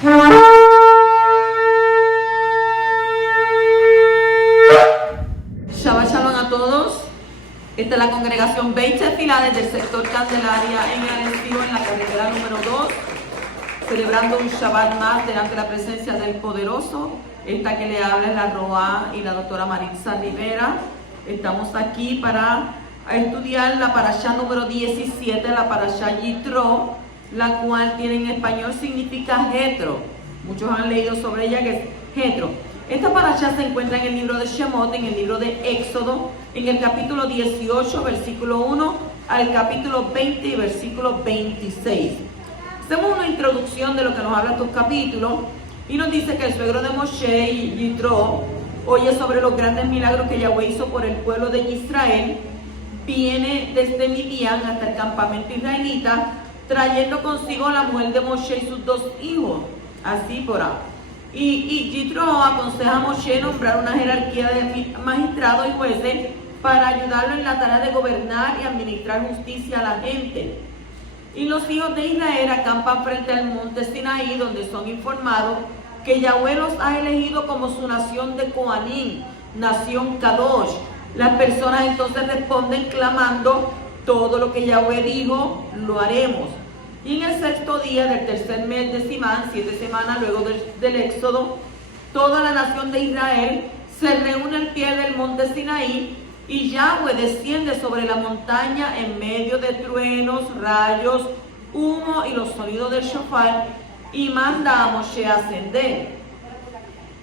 Shabbat Shalom a todos. Esta es la congregación Beit Tefilá desde el sector Candelaria en Arecibo, en la carretera número 2, celebrando un Shabbat más delante de la presencia del Poderoso. Esta que le habla es la Roa y la doctora Maritza Rivera. Estamos aquí para estudiar la parashá número 17, la parashá Yitro, la cual tiene en español significa Jetro. Muchos han leído sobre ella que es Jetro. Esta parashá se encuentra en el libro de Shemot, en el libro de Éxodo, en el capítulo 18, versículo 1, al capítulo 20 y versículo 26. Hacemos una introducción de lo que nos habla estos capítulos y nos dice que el suegro de Moshe, Yitro, oye sobre los grandes milagros que Yahweh hizo por el pueblo de Israel, viene desde Midian hasta el campamento israelita, trayendo consigo la mujer de Moshe y sus 2 hijos, así por ahí. Y Yitro aconseja a Moshe nombrar una jerarquía de magistrados y jueces para ayudarlo en la tarea de gobernar y administrar justicia a la gente. Y los hijos de Israel acampan frente al monte Sinaí, donde son informados que Yahweh los ha elegido como su nación de Coanim, nación Kadosh. Las personas entonces responden clamando: todo lo que Yahweh dijo, lo haremos. Y en el 6º día del tercer mes de Simán, 7 semanas luego del Éxodo, toda la nación de Israel se reúne al pie del monte Sinaí, y Yahweh desciende sobre la montaña en medio de truenos, rayos, humo y los sonidos del shofar, y manda a Moshe ascender.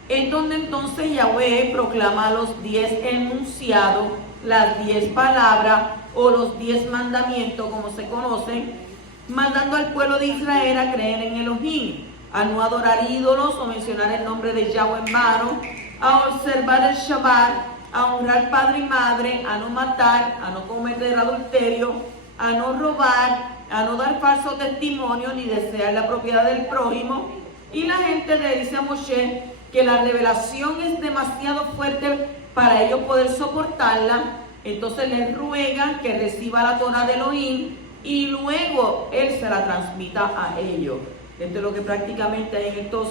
En donde entonces Yahweh proclama los 10 enunciados, las 10 palabras o los 10 mandamientos, como se conocen, mandando al pueblo de Israel a creer en Elohim, a no adorar ídolos o mencionar el nombre de Yahweh en vano, a observar el Shabbat, a honrar padre y madre, a no matar, a no cometer adulterio, a no robar, a no dar falso testimonio ni desear la propiedad del prójimo. Y la gente le dice a Moshe que la revelación es demasiado fuerte para ellos poder soportarla. Entonces les ruegan que reciba la Torah de Elohim y luego él se la transmita a ellos. Esto es lo que prácticamente hay en estos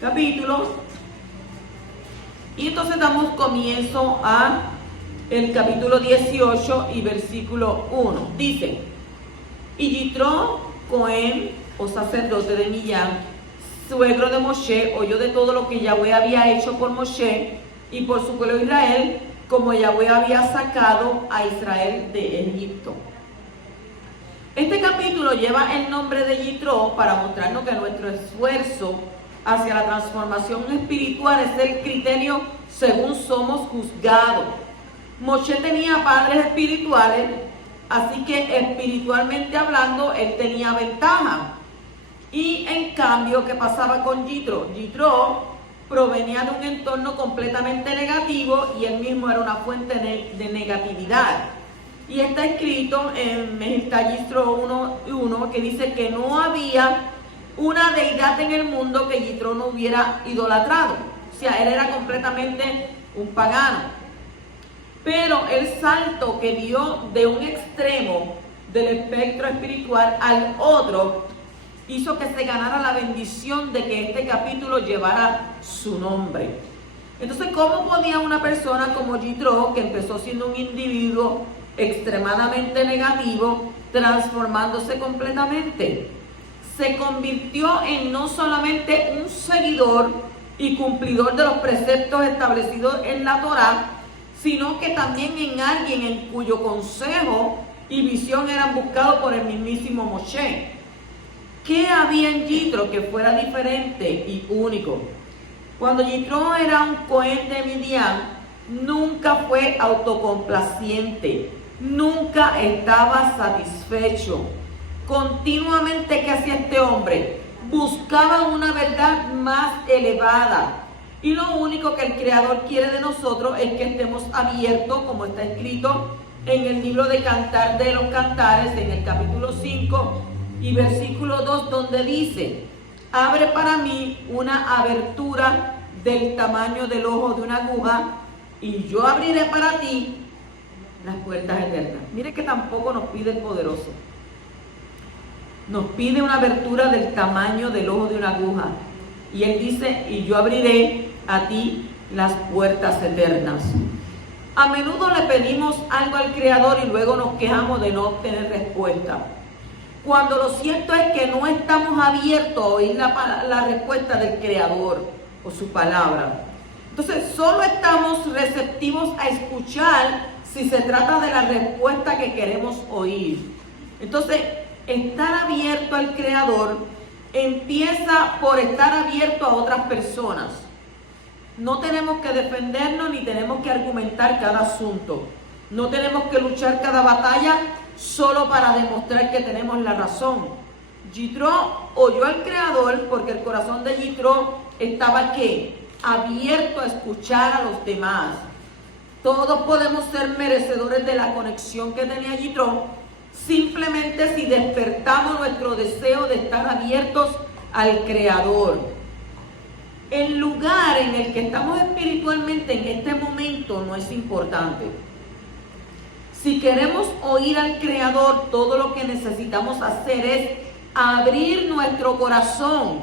capítulos. Y entonces damos comienzo a el capítulo 18 y versículo 1. Dice: y Yitro, Cohen, o sacerdote de Midian, suegro de Moshe, oyó de todo lo que Yahweh había hecho por Moshe y por su pueblo Israel, como Yahweh había sacado a Israel de Egipto. Este capítulo lleva el nombre de Yitro para mostrarnos que nuestro esfuerzo hacia la transformación espiritual es el criterio según somos juzgados. Moshe tenía padres espirituales, así que espiritualmente hablando él tenía ventaja. Y en cambio, ¿qué pasaba con Yitro? Yitro provenía de un entorno completamente negativo y él mismo era una fuente de negatividad. Y está escrito en Mejilta Yitro 1:1 que dice que no había una deidad en el mundo que Yitro no hubiera idolatrado. O sea, él era completamente un pagano. Pero el salto que dio de un extremo del espectro espiritual al otro hizo que se ganara la bendición de que este capítulo llevara su nombre. Entonces, ¿cómo podía una persona como Yitro, que empezó siendo un individuo extremadamente negativo, transformándose completamente? Se convirtió en no solamente un seguidor y cumplidor de los preceptos establecidos en la Torá, sino que también en alguien en cuyo consejo y visión eran buscados por el mismísimo Moshe. ¿Qué había en Yitro que fuera diferente y único? Cuando Yitro era un Cohen de Midian, nunca fue autocomplaciente, nunca estaba satisfecho. Continuamente, ¿qué hacía este hombre? Buscaba una verdad más elevada. Y lo único que el Creador quiere de nosotros es que estemos abiertos, como está escrito en el libro de Cantar de los Cantares, en el capítulo 5 y versículo 2, donde dice: abre para mí una abertura del tamaño del ojo de una aguja, y yo abriré para ti las puertas eternas. Mire que tampoco nos pide el poderoso. Nos pide una abertura del tamaño del ojo de una aguja. Y él dice, y yo abriré a ti las puertas eternas. A menudo le pedimos algo al Creador y luego nos quejamos de no obtener respuesta. Cuando lo cierto es que no estamos abiertos a oír la respuesta del Creador o su palabra. Entonces, solo estamos receptivos a escuchar si se trata de la respuesta que queremos oír. Entonces, estar abierto al Creador empieza por estar abierto a otras personas. No tenemos que defendernos ni tenemos que argumentar cada asunto. No tenemos que luchar cada batalla solo para demostrar que tenemos la razón. Jitro oyó al Creador porque el corazón de Jitro estaba ¿qué? Abierto a escuchar a los demás. Todos podemos ser merecedores de la conexión que tenía Jitro, simplemente si despertamos nuestro deseo de estar abiertos al Creador. El lugar en el que estamos espiritualmente en este momento no es importante. Si queremos oír al Creador, todo lo que necesitamos hacer es abrir nuestro corazón.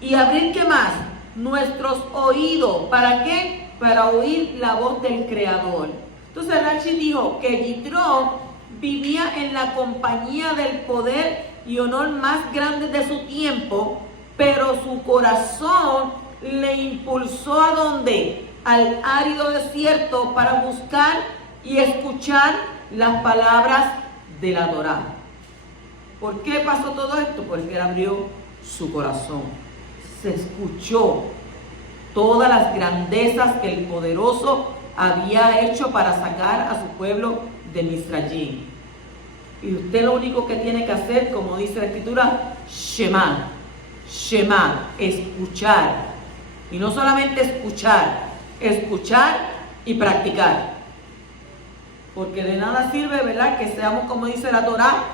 ¿Y abrir qué más? Nuestros oídos. ¿Para qué? Para oír la voz del Creador. Entonces Rashi dijo que Jitro vivía en la compañía del poder y honor más grande de su tiempo, pero su corazón le impulsó ¿a dónde? Al árido desierto para buscar y escuchar las palabras de la Torá. ¿Por qué pasó todo esto? Porque él abrió su corazón. Se escuchó todas las grandezas que el poderoso había hecho para sacar a su pueblo de Misrayim. Y usted lo único que tiene que hacer, como dice la Escritura, Shema, escuchar. Y no solamente escuchar y practicar. Porque de nada sirve, ¿verdad?, que seamos, como dice la Torá,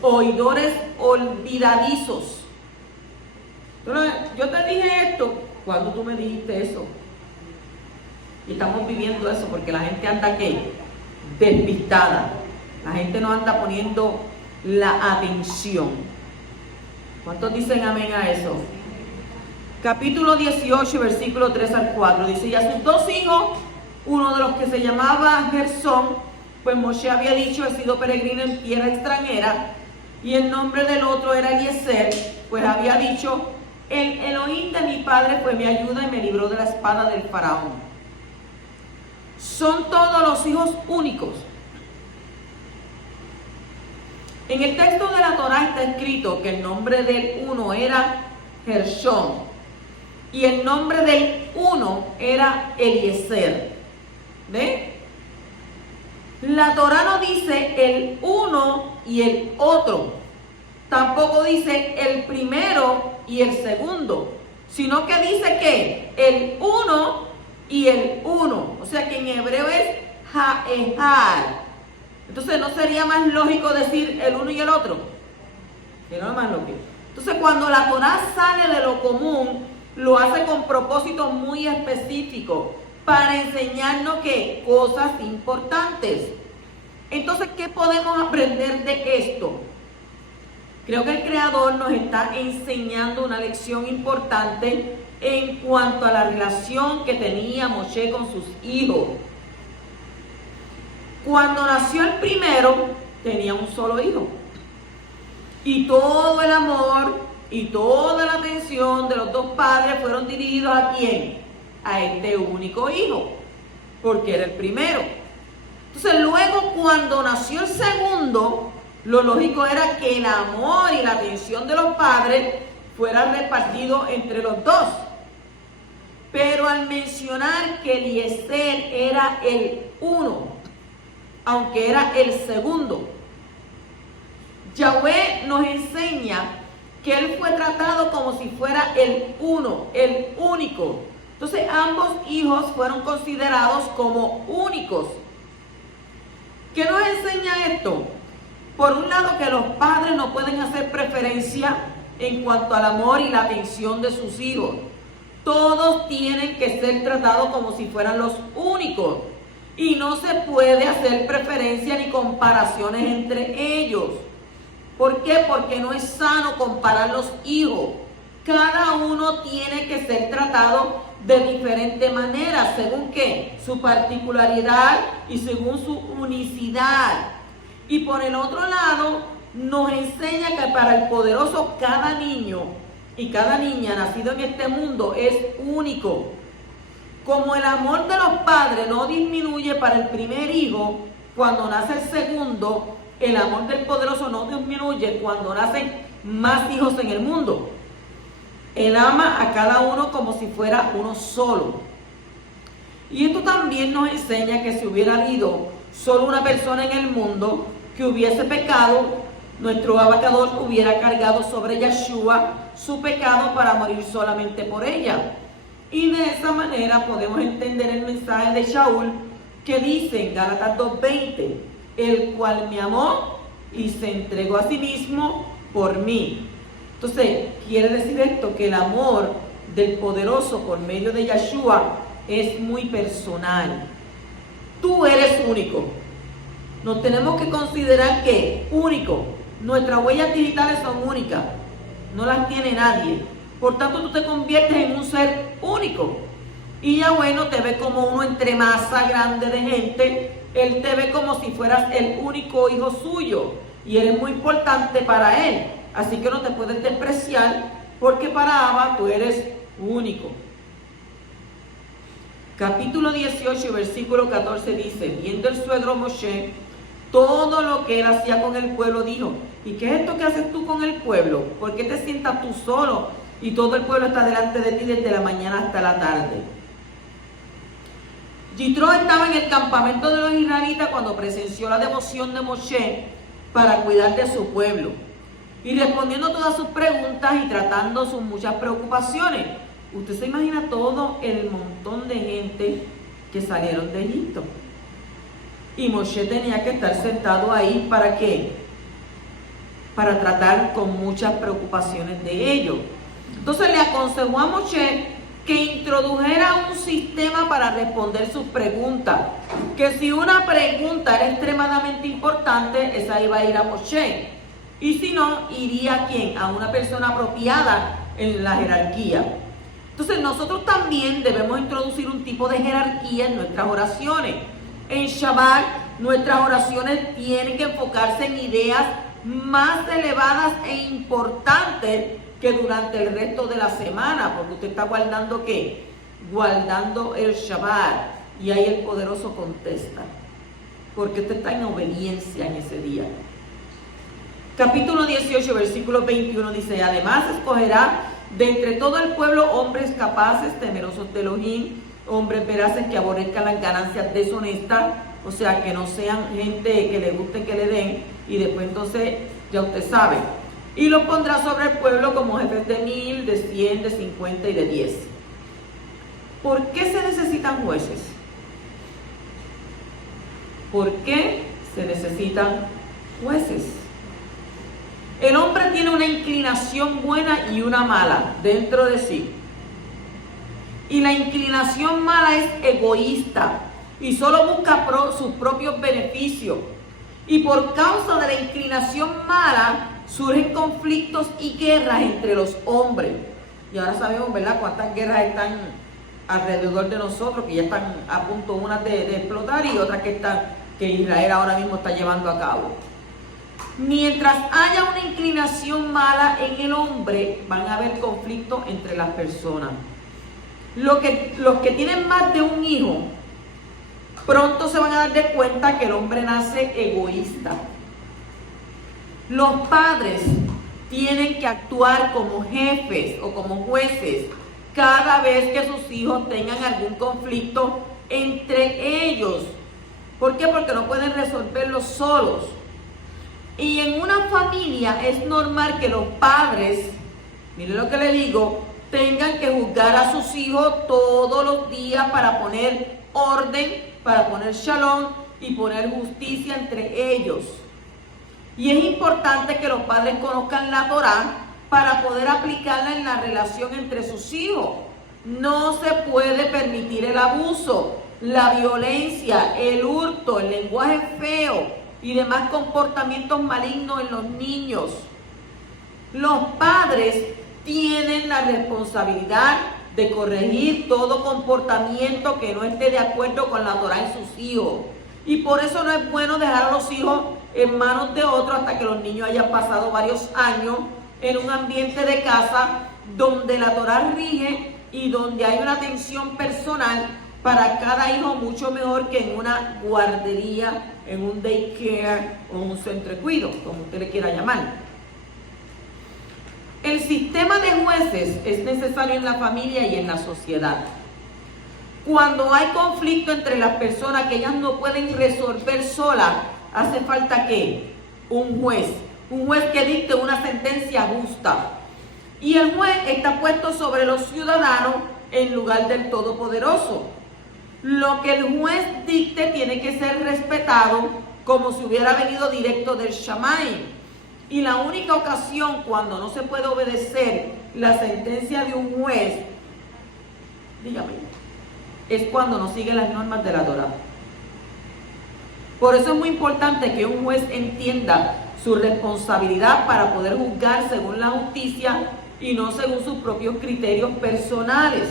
oidores olvidadizos. Entonces, yo te dije esto cuando tú me dijiste eso. Y estamos viviendo eso porque la gente anda ¿qué? Despistada. La gente no anda poniendo la atención. ¿Cuántos dicen amén a eso? Capítulo 18, versículo 3 al 4. Dice, y a sus dos hijos, uno de los que se llamaba Gersón, pues Moshe había dicho, he sido peregrino en tierra extranjera, y el nombre del otro era Eliezer, pues había dicho, el Elohim de mi padre fue mi ayuda y me libró de la espada del faraón. Son todos los hijos únicos. En el texto de la Torá está escrito que el nombre del uno era Gershón y el nombre del uno era Eliezer. ¿Ve? La Torá no dice el uno y el otro. Tampoco dice el primero y el segundo. Sino que dice que el uno y el uno. O sea que en hebreo es Ha'ehad. Entonces, ¿no sería más lógico decir el uno y el otro? Que no es más lógico. Entonces, cuando la Torá sale de lo común, lo hace con propósitos muy específicos para enseñarnos que cosas importantes. Entonces, ¿qué podemos aprender de esto? Creo que el Creador nos está enseñando una lección importante en cuanto a la relación que tenía Moshe con sus hijos. Cuando nació el primero, tenía un solo hijo. Y todo el amor y toda la atención de los dos padres fueron dirigidos ¿a quién? A este único hijo, porque era el primero. Entonces luego cuando nació el segundo, lo lógico era que el amor y la atención de los padres fueran repartidos entre los dos. Pero al mencionar que Eliezer era el uno, aunque era el segundo, Yahweh nos enseña que él fue tratado como si fuera el uno, el único. Entonces ambos hijos fueron considerados como únicos. ¿Qué nos enseña esto? Por un lado, que los padres no pueden hacer preferencia en cuanto al amor y la atención de sus hijos. Todos tienen que ser tratados como si fueran los únicos. Y no se puede hacer preferencia ni comparaciones entre ellos. ¿Por qué? Porque no es sano comparar los hijos. cada uno tiene que ser tratado de diferente manera, según qué, su particularidad y según su unicidad. Y por el otro lado, nos enseña que para el poderoso cada niño y cada niña nacido en este mundo es único. Como el amor de los padres no disminuye para el primer hijo cuando nace el segundo, el amor del poderoso no disminuye cuando nacen más hijos en el mundo. Él ama a cada uno como si fuera uno solo. Y esto también nos enseña que si hubiera habido solo una persona en el mundo que hubiese pecado, nuestro abacador hubiera cargado sobre Yeshua su pecado para morir solamente por ella. Y de esa manera podemos entender el mensaje de Shaul que dice en Gálatas 2:20, el cual me amó y se entregó a sí mismo por mí. Entonces, quiere decir esto, que el amor del poderoso por medio de Yeshua es muy personal. Tú eres único. Nos tenemos que considerar que único. Nuestras huellas digitales son únicas. No las tiene nadie. Por tanto, tú te conviertes en un ser único. Y Yahweh no te ve como uno entre masa grande de gente. Él te ve como si fueras el único hijo suyo. Y eres muy importante para Él. Así que no te puedes despreciar porque para Abba tú eres único. Capítulo 18, versículo 14 dice, viendo el suegro Moshe todo lo que él hacía con el pueblo, dijo, ¿y qué es esto que haces tú con el pueblo? ¿Por qué te sientas tú solo y todo el pueblo está delante de ti desde la mañana hasta la tarde? Yitro estaba en el campamento de los israelitas cuando presenció la devoción de Moshe para cuidar de su pueblo. Y respondiendo todas sus preguntas y tratando sus muchas preocupaciones. Usted se imagina todo el montón de gente que salieron de Egipto. Y Moshe tenía que estar sentado ahí, ¿para qué? Para tratar con muchas preocupaciones de ellos. Entonces le aconsejó a Moshe que introdujera un sistema para responder sus preguntas. Que si una pregunta era extremadamente importante, esa iba a ir a Moshe. Y si no, iría ¿a quién? A una persona apropiada en la jerarquía. Entonces nosotros también debemos introducir un tipo de jerarquía en nuestras oraciones. En Shabbat, nuestras oraciones tienen que enfocarse en ideas más elevadas e importantes que durante el resto de la semana, porque usted está guardando ¿qué? Guardando el Shabbat. Y ahí el poderoso contesta, porque usted está en obediencia en ese día. Capítulo 18, versículo 21 dice, además escogerá de entre todo el pueblo hombres capaces, temerosos de Elohim, hombres veraces que aborrezcan las ganancias deshonestas, o sea, que no sean gente que le guste que le den, y después entonces ya usted sabe. Y los pondrá sobre el pueblo como jefes de 1000, de 100, de 50 y de 10. ¿Por qué se necesitan jueces? ¿Por qué se necesitan jueces? El hombre tiene una inclinación buena y una mala dentro de sí. Y la inclinación mala es egoísta y solo busca sus propios beneficios. Y por causa de la inclinación mala surgen conflictos y guerras entre los hombres. Y ahora sabemos, ¿verdad?, cuántas guerras están alrededor de nosotros, que ya están a punto unas de explotar y otras que Israel ahora mismo está llevando a cabo. Mientras haya una inclinación mala en el hombre, van a haber conflictos entre las personas. Los que tienen más de un hijo, pronto se van a dar de cuenta que el hombre nace egoísta. Los padres tienen que actuar como jefes o como jueces cada vez que sus hijos tengan algún conflicto entre ellos. ¿Por qué? Porque no pueden resolverlo solos. Y en una familia es normal que los padres, miren lo que le digo, tengan que juzgar a sus hijos todos los días para poner orden, para poner shalom y poner justicia entre ellos. Y es importante que los padres conozcan la Torá para poder aplicarla en la relación entre sus hijos. No se puede permitir el abuso, la violencia, el hurto, el lenguaje feo y demás comportamientos malignos en los niños. Los padres tienen la responsabilidad de corregir todo comportamiento que no esté de acuerdo con la Torah en sus hijos. Y por eso no es bueno dejar a los hijos en manos de otros hasta que los niños hayan pasado varios años en un ambiente de casa donde la Torah rige y donde hay una atención personal para cada hijo mucho mejor que en una guardería, en un daycare o un centro de cuidado, como usted le quiera llamar. El sistema de jueces es necesario en la familia y en la sociedad. Cuando hay conflicto entre las personas que ellas no pueden resolver solas, hace falta ¿qué? Un juez que dicte una sentencia justa. Y el juez está puesto sobre los ciudadanos en lugar del Todopoderoso. Lo que el juez dicte tiene que ser respetado como si hubiera venido directo del Shamay. Y la única ocasión cuando no se puede obedecer la sentencia de un juez, dígame, es cuando no sigue las normas de la Torah. Por eso es muy importante que un juez entienda su responsabilidad para poder juzgar según la justicia y no según sus propios criterios personales.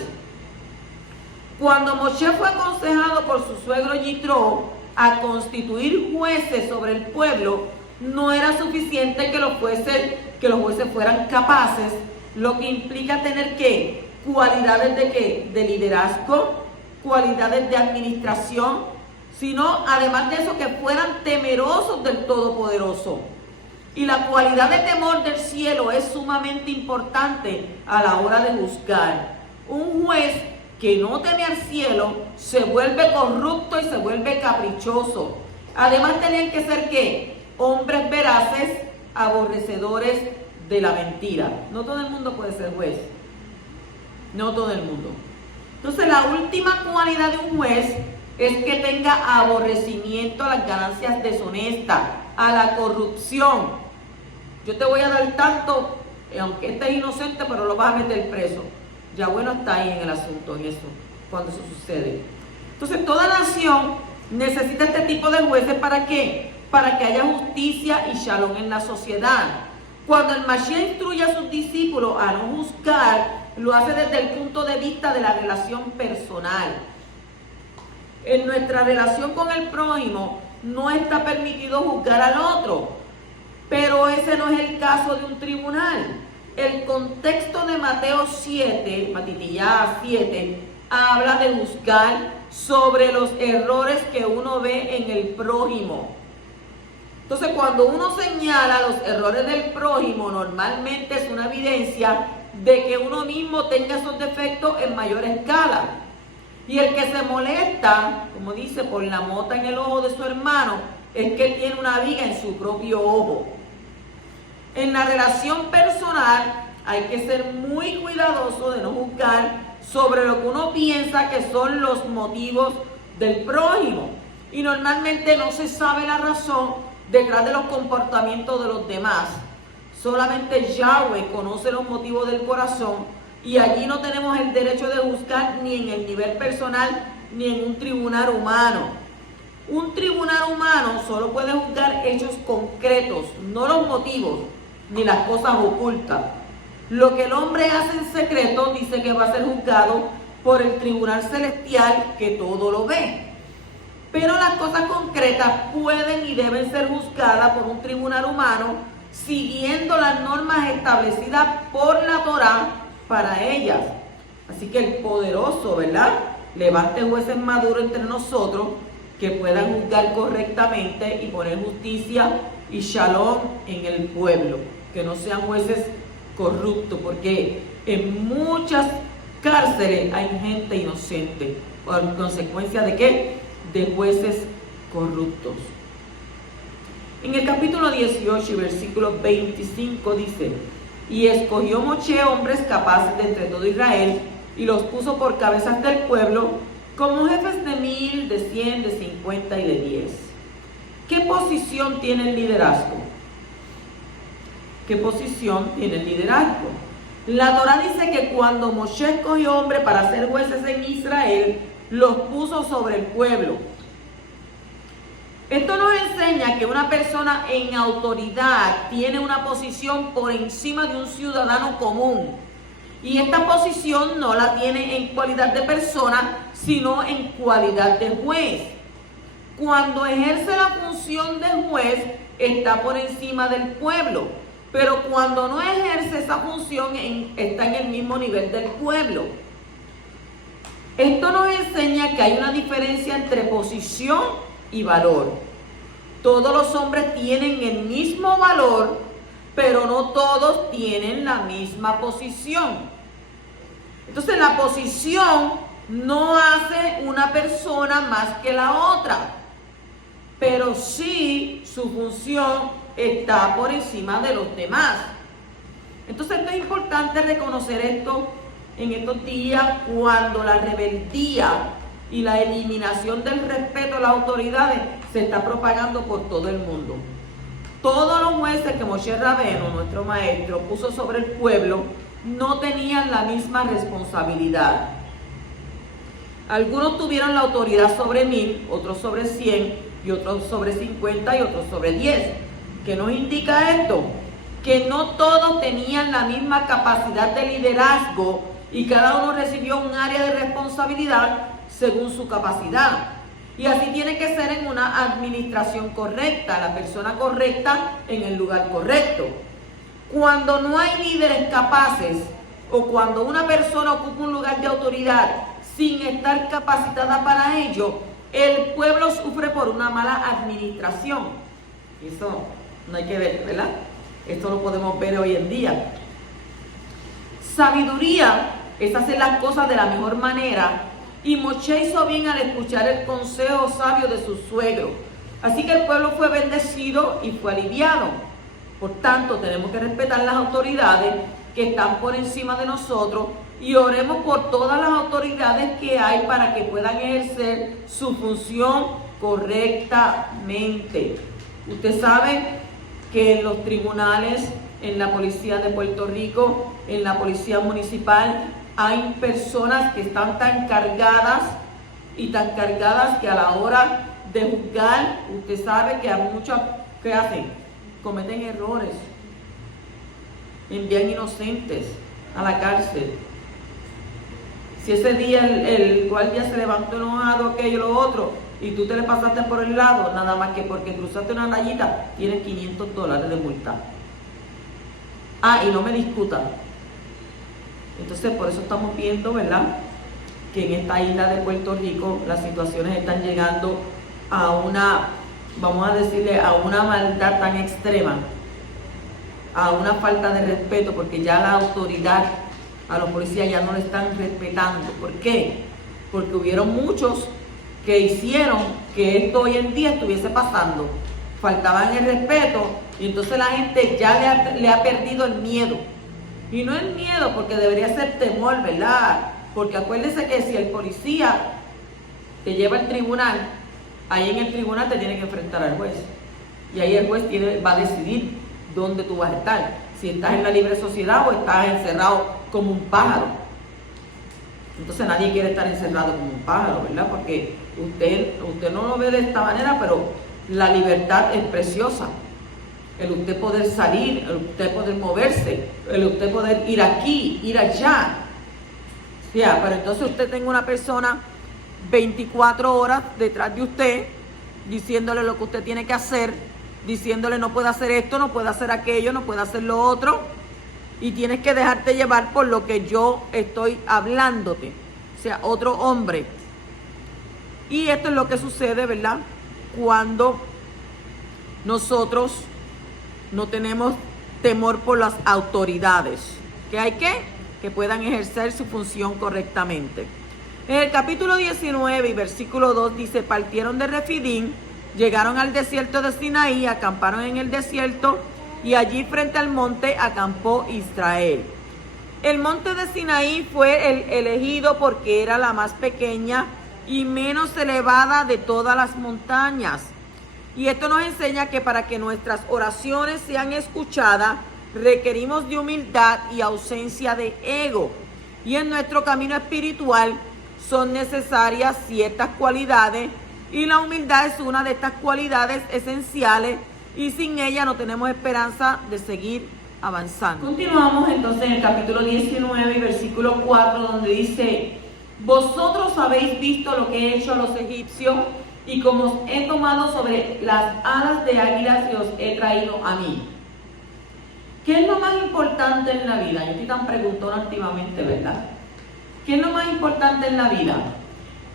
Cuando Moshe fue aconsejado por su suegro Yitro a constituir jueces sobre el pueblo, no era suficiente que los jueces fueran capaces, lo que implica tener ¿qué? Cualidades de ¿qué? De liderazgo, cualidades de administración, sino además de eso que fueran temerosos del Todopoderoso. Y la cualidad de temor del cielo es sumamente importante a la hora de juzgar. Un juez que no teme al cielo se vuelve corrupto y se vuelve caprichoso. Además tenían que ser ¿qué? Hombres veraces, aborrecedores de la mentira. No todo el mundo puede ser juez. No todo el mundo. Entonces la última cualidad de un juez es que tenga aborrecimiento a las ganancias deshonestas, a la corrupción. Yo te voy a dar tanto, aunque este es inocente, pero lo vas a meter preso. Ya bueno está ahí en el asunto, en eso, cuando eso sucede. Entonces toda nación necesita este tipo de jueces. ¿Para qué? Para que haya justicia y shalom en la sociedad. Cuando el Mashiach instruye a sus discípulos a no juzgar, lo hace desde el punto de vista de la relación personal. En nuestra relación con el prójimo no está permitido juzgar al otro, pero ese no es el caso de un tribunal. El contexto de Mateo 7, Matitillá 7, habla de juzgar sobre los errores que uno ve en el prójimo. Entonces, cuando uno señala los errores del prójimo, normalmente es una evidencia de que uno mismo tenga esos defectos en mayor escala. Y el que se molesta, como dice, por la mota en el ojo de su hermano, es que él tiene una viga en su propio ojo. En la relación personal hay que ser muy cuidadoso de no juzgar sobre lo que uno piensa que son los motivos del prójimo. Y normalmente no se sabe la razón detrás de los comportamientos de los demás. Solamente Yahweh conoce los motivos del corazón y allí no tenemos el derecho de juzgar ni en el nivel personal ni en un tribunal humano. Un tribunal humano solo puede juzgar hechos concretos, no los motivos ni las cosas ocultas. Lo que el hombre hace en secreto dice que va a ser juzgado por el tribunal celestial que todo lo ve. Pero las cosas concretas pueden y deben ser juzgadas por un tribunal humano siguiendo las normas establecidas por la Torah para ellas. Así que el poderoso, ¿verdad?, levante jueces maduros entre nosotros que puedan juzgar correctamente y poner justicia y shalom en el pueblo. Que no sean jueces corruptos, porque en muchas cárceles hay gente inocente. ¿Por consecuencia de qué? De jueces corruptos. En el capítulo 18 y versículo 25 dice: y escogió Moshe hombres capaces de entre todo Israel, y los puso por cabezas del pueblo, como jefes de 1000, de 100, de 50 y de 10. ¿Qué posición tiene el liderazgo? ¿Qué posición tiene el liderazgo? La Torah dice que cuando Moshe escogió hombres para ser jueces en Israel, los puso sobre el pueblo. Esto nos enseña que una persona en autoridad tiene una posición por encima de un ciudadano común. Y esta posición no la tiene en cualidad de persona, sino en cualidad de juez. Cuando ejerce la función de juez, está por encima del pueblo. Pero cuando no ejerce esa función, está en el mismo nivel del pueblo. Esto nos enseña que hay una diferencia entre posición y valor. Todos los hombres tienen el mismo valor, pero no todos tienen la misma posición. Entonces la posición no hace una persona más que la otra, pero sí su función está por encima de los demás. Entonces esto es importante reconocer esto en estos días, cuando la rebeldía y la eliminación del respeto a las autoridades se está propagando por todo el mundo. Todos los jueces que Moshe Rabbeinu, nuestro maestro, puso sobre el pueblo, no tenían la misma responsabilidad. Algunos tuvieron la autoridad sobre 1000, otros sobre 100, y otros sobre 50 y otros sobre 10. ¿Qué nos indica esto? Que no todos tenían la misma capacidad de liderazgo y cada uno recibió un área de responsabilidad según su capacidad. Y así tiene que ser en una administración correcta, la persona correcta en el lugar correcto. Cuando no hay líderes capaces o cuando una persona ocupa un lugar de autoridad sin estar capacitada para ello, el pueblo sufre por una mala administración. Eso no hay que ver, ¿verdad? Esto lo podemos ver hoy en día. Sabiduría es hacer las cosas de la mejor manera, y Moshe hizo bien al escuchar el consejo sabio de su suegro. Así que el pueblo fue bendecido y fue aliviado. Por tanto, tenemos que respetar las autoridades que están por encima de nosotros y oremos por todas las autoridades que hay para que puedan ejercer su función correctamente. Usted sabe que en los tribunales, en la policía de Puerto Rico, en la policía municipal, hay personas que están tan cargadas que a la hora de juzgar, usted sabe que hay muchos que hacen, cometen errores, envían inocentes a la cárcel. Si ese día el guardia se levantó enojado, aquello, lo otro, y tú te le pasaste por el lado, nada más que porque cruzaste una rayita, tienes $500 de multa. Y no me discutan. Entonces, por eso estamos viendo, ¿verdad?, que en esta isla de Puerto Rico las situaciones están llegando a una, vamos a decirle, a una maldad tan extrema, a una falta de respeto, porque ya la autoridad, a los policías ya no le están respetando. ¿Por qué? Porque hubieron muchos que hicieron que esto hoy en día estuviese pasando. Faltaban el respeto y entonces la gente ya le ha perdido el miedo. Y no el miedo, porque debería ser temor, ¿verdad? Porque acuérdense que si el policía te lleva al tribunal, ahí en el tribunal te tiene que enfrentar al juez. Y ahí el juez va a decidir dónde tú vas a estar. Si estás en la libre sociedad o estás encerrado como un pájaro. Entonces nadie quiere estar encerrado como un pájaro, ¿verdad? Porque usted no lo ve de esta manera, pero la libertad es preciosa. El usted poder salir, el usted poder moverse, el usted poder ir aquí, ir allá. Ya, pero entonces usted tenga una persona 24 horas detrás de usted, diciéndole lo que usted tiene que hacer, diciéndole no puede hacer esto, no puede hacer aquello, no puede hacer lo otro, y tienes que dejarte llevar por lo que yo estoy hablándote, o sea, otro hombre. Y esto es lo que sucede, ¿verdad?, cuando nosotros no tenemos temor por las autoridades, que hay que puedan ejercer su función correctamente. En el capítulo 19 y versículo 2 dice: partieron de Refidín, llegaron al desierto de Sinaí, acamparon en el desierto y allí frente al monte acampó Israel. El monte de Sinaí fue el elegido porque era la más pequeña y menos elevada de todas las montañas. Y esto nos enseña que para que nuestras oraciones sean escuchadas, requerimos de humildad y ausencia de ego. Y en nuestro camino espiritual son necesarias ciertas cualidades, y la humildad es una de estas cualidades esenciales, y sin ella no tenemos esperanza de seguir avanzando. Continuamos entonces en el capítulo 19 y versículo 4, donde dice: vosotros habéis visto lo que he hecho a los egipcios y como os he tomado sobre las alas de águilas y os he traído a mí. ¿Qué es lo más importante en la vida? Yo estoy tan preguntona últimamente, ¿verdad? ¿Qué es lo más importante en la vida?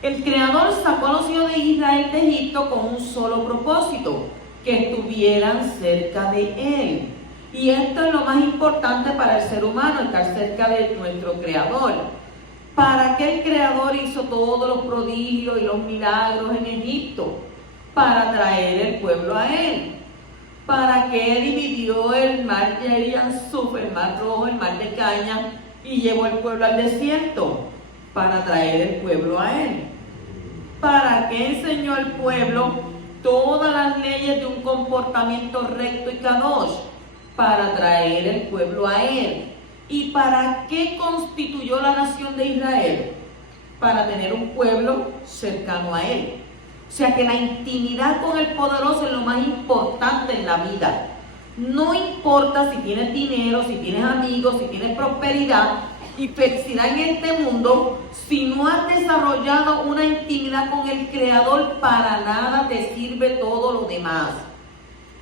El Creador sacó a los hijos de Israel de Egipto con un solo propósito: que estuvieran cerca de Él. Y esto es lo más importante para el ser humano, estar cerca de nuestro Creador. ¿Para qué el Creador hizo todos los prodigios y los milagros en Egipto? Para traer el pueblo a Él. ¿Para qué dividió el mar de Yansuf, el mar rojo, el mar de caña, y llevó el pueblo al desierto? Para traer el pueblo a Él. ¿Para qué enseñó al pueblo todas las leyes de un comportamiento recto y kadosh? Para traer el pueblo a Él. ¿Y para qué constituyó la nación de Israel? Para tener un pueblo cercano a Él. O sea que la intimidad con el poderoso es lo más importante en la vida. No importa si tienes dinero, si tienes amigos, si tienes prosperidad y felicidad en este mundo, si no has desarrollado una intimidad con el Creador, para nada te sirve todo lo demás.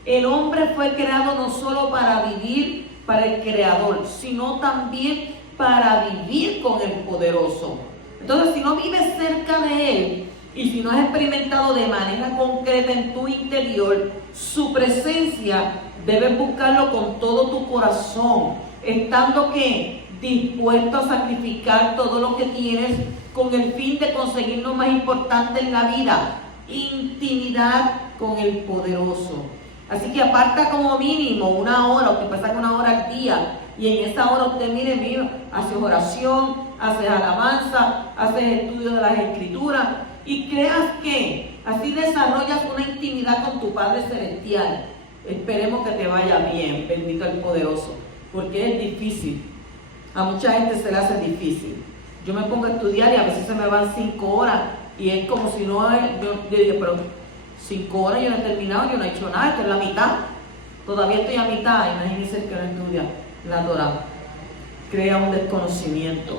El hombre fue creado no solo para vivir para el Creador, sino también para vivir con el poderoso. Entonces, si no vives cerca de Él y si no has experimentado de manera concreta en tu interior su presencia, debes buscarlo con todo tu corazón, estando que dispuesto a sacrificar todo lo que tienes con el fin de conseguir lo más importante en la vida: intimidad con el poderoso. Así que aparta como mínimo una hora, usted puede sacar una hora al día, y en esa hora usted mire, hace oración, hace alabanza, hace estudio de las Escrituras, y creas que así desarrollas una intimidad con tu Padre Celestial. Esperemos que te vaya bien, bendito el poderoso, porque es difícil. A mucha gente se le hace difícil. Yo me pongo a estudiar y a veces se me van 5 horas y es como si no, yo digo, pero 5 horas yo no he terminado, yo no he hecho nada, esto es la mitad. Todavía estoy a mitad. Imagínense el que no estudia la Torá. Crea un desconocimiento.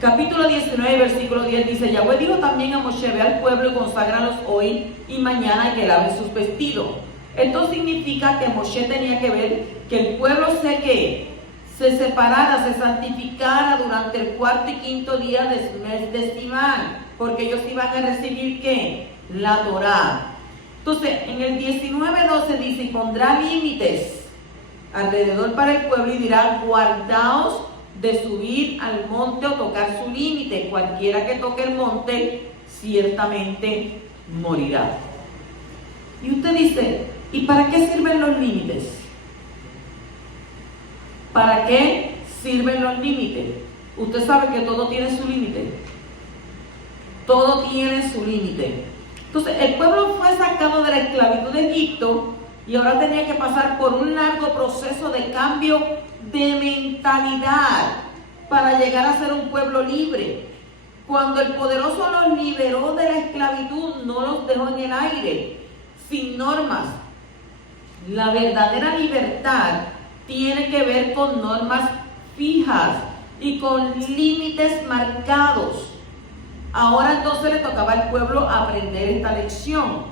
Capítulo 19, versículo 10 dice: Yahweh dijo también a Moshe: ve al pueblo y conságralos hoy y mañana, y que laven sus vestidos. Esto significa que Moshe tenía que ver que el pueblo se separara, se santificara durante el 4º y 5º día del mes de Sivan, porque ellos iban a recibir ¿qué? La Torá. Entonces, en el 19:12 dice: y pondrá límites alrededor para el pueblo y dirá: guardaos de subir al monte o tocar su límite. Cualquiera que toque el monte ciertamente morirá. Y usted dice: ¿y para qué sirven los límites? ¿Para qué sirven los límites? Usted sabe que todo tiene su límite. Todo tiene su límite. Entonces, el pueblo fue sacado de la esclavitud de Egipto y ahora tenía que pasar por un largo proceso de cambio de mentalidad para llegar a ser un pueblo libre. Cuando el poderoso los liberó de la esclavitud, no los dejó en el aire, sin normas. La verdadera libertad tiene que ver con normas fijas y con límites marcados. Ahora entonces le tocaba al pueblo aprender esta lección.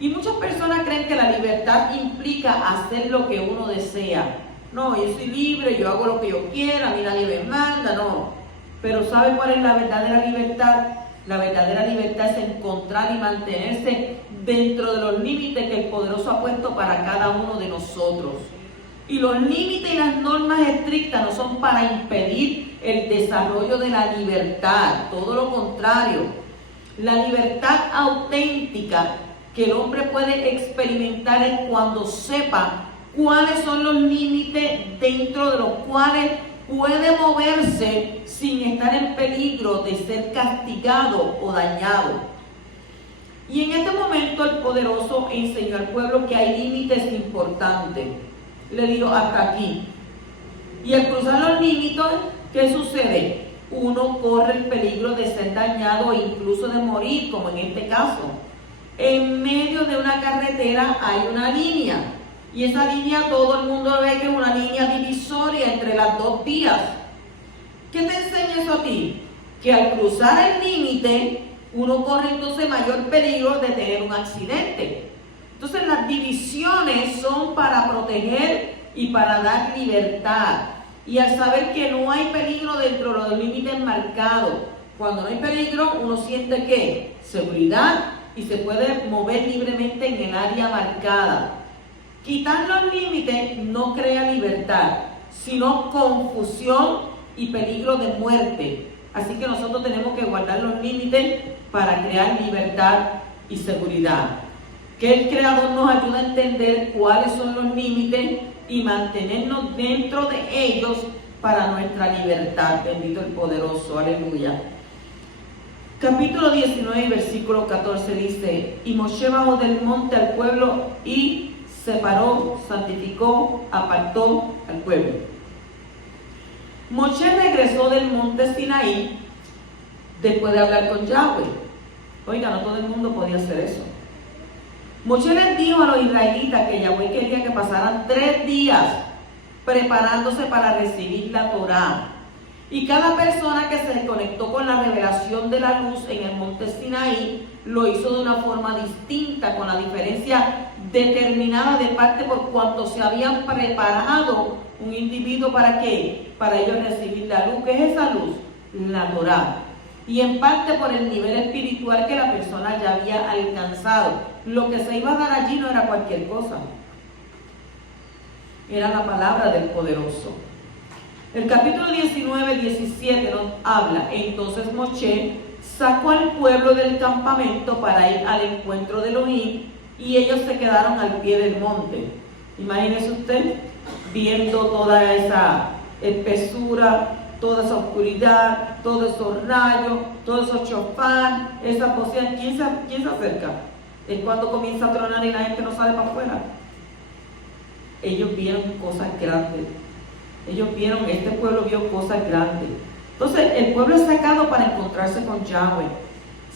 Y muchas personas creen que la libertad implica hacer lo que uno desea. No, yo soy libre, yo hago lo que yo quiera, a mí nadie me manda, no. Pero ¿sabe cuál es la verdadera libertad? La verdadera libertad es encontrar y mantenerse dentro de los límites que el poderoso ha puesto para cada uno de nosotros. Y los límites y las normas estrictas no son para impedir el desarrollo de la libertad, todo lo contrario. La libertad auténtica que el hombre puede experimentar es cuando sepa cuáles son los límites dentro de los cuales puede moverse sin estar en peligro de ser castigado o dañado. Y en este momento el poderoso enseñó al pueblo que hay límites importantes. Le digo: hasta aquí. Y al cruzar los límites, ¿qué sucede? Uno corre el peligro de ser dañado e incluso de morir, como en este caso. En medio de una carretera hay una línea. Y esa línea todo el mundo ve que es una línea divisoria entre las dos vías. ¿Qué te enseña eso a ti? Que al cruzar el límite, uno corre entonces mayor peligro de tener un accidente. Entonces las divisiones son para proteger y para dar libertad. Y al saber que no hay peligro dentro de los límites marcados, cuando no hay peligro, uno siente ¿qué? Seguridad y se puede mover libremente en el área marcada. Quitar los límites no crea libertad, sino confusión y peligro de muerte. Así que nosotros tenemos que guardar los límites para crear libertad y seguridad. Que el Creador nos ayude a entender cuáles son los límites y mantenernos dentro de ellos para nuestra libertad. Bendito el poderoso, aleluya. Capítulo 19, versículo 14 dice: y Moshe bajó del monte al pueblo y separó, santificó, apartó al pueblo. Moshe regresó del monte Sinaí después de hablar con Yahweh. Oiga, no todo el mundo podía hacer eso. Moshe les dijo a los israelitas que Yahweh quería que pasaran 3 días preparándose para recibir la Torá. Y cada persona que se conectó con la revelación de la luz en el monte Sinaí lo hizo de una forma distinta, con la diferencia determinada de parte por cuanto se habían preparado un individuo para ¿qué? Para ellos recibir la luz. ¿Qué es esa luz? La Torá. Y en parte por el nivel espiritual que la persona ya había alcanzado. Lo que se iba a dar allí no era cualquier cosa. Era la palabra del poderoso. El capítulo 19, 17 nos habla: entonces Moshe sacó al pueblo del campamento para ir al encuentro de Elohim, y ellos se quedaron al pie del monte. Imagínese usted viendo toda esa espesura, toda esa oscuridad, todos esos rayos, todos esos chofán, esa bocina. ¿Quién se acerca? Es cuando comienza a tronar y la gente no sale para afuera. Ellos vieron cosas grandes. Este pueblo vio cosas grandes. Entonces el pueblo es sacado para encontrarse con Yahweh.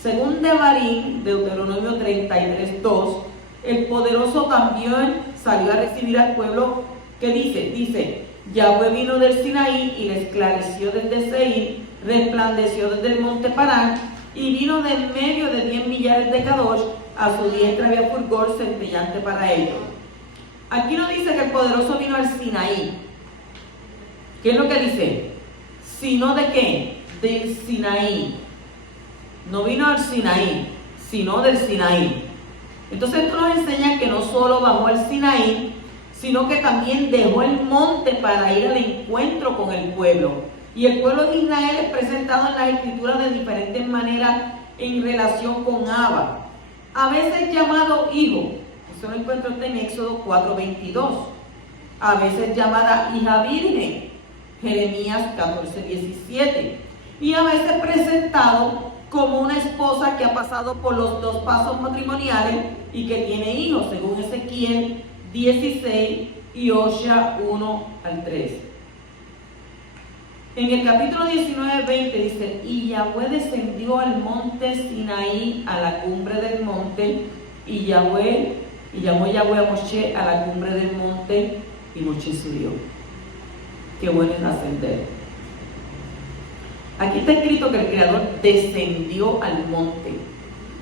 Según Devarim, Deuteronomio 33:2, el poderoso también salió a recibir al pueblo. ¿Qué dice? Dice: Yahweh vino del Sinaí y le esclareció desde Seir, resplandeció desde el monte Parán, y vino de en medio de 10 millares de Kadosh. A su diestra había fulgor centellante para ellos. Aquí no dice que el poderoso vino al Sinaí. ¿Qué es lo que dice? ¿Sino de qué? Del Sinaí. No vino al Sinaí, sino del Sinaí. Entonces esto nos enseña que no solo bajó al Sinaí, sino que también dejó el monte para ir al encuentro con el pueblo. Y el pueblo de Israel es presentado en las escrituras de diferentes maneras en relación con Abba. A veces llamado hijo, eso lo encuentra usted en Éxodo 4:22. A veces llamada hija virgen, Jeremías 14:17. Y a veces presentado como una esposa que ha pasado por los 2 pasos matrimoniales y que tiene hijos, según Ezequiel 16 y Osea 1-3. En el capítulo 19:20 dice: y Yahweh descendió al monte Sinaí, a la cumbre del monte, y llamó Yahweh a Moshe a la cumbre del monte, y Moshe subió. Qué bueno es ascender. Aquí está escrito que el Creador descendió al monte.